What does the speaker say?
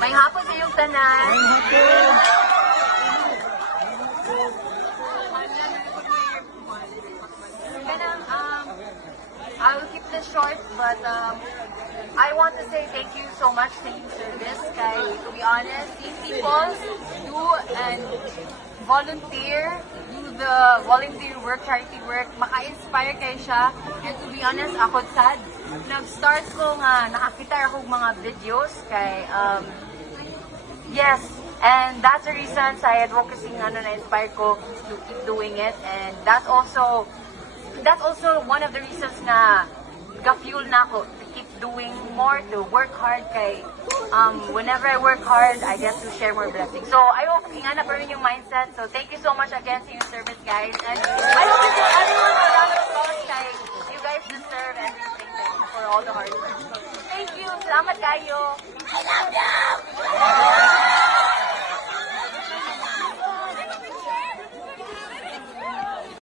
May hapon sa iyong tanan. I will keep this short, but I want to say thank you so much sa inyong service. Kay, to be honest, these people do and volunteer, do the volunteer work, charity work, maka-inspire kayo siya. And to be honest, ako sad. Nag-start ko nga, nakakita ako mga videos kay, yes, and that's the reason sa advocacy nga na-inspire ko to keep doing it. And that's also one of the reasons na ga-fuel na ako to keep doing more, to work hard kay whenever I work hard, I get to share more blessings. So I hope ingana pa rin yung mindset. So thank you so much again sa yung service, guys. And I hope you everyone a lot of applause kay you guys deserve everything for all the hard work. Thank you. Salamat kayo. I love you.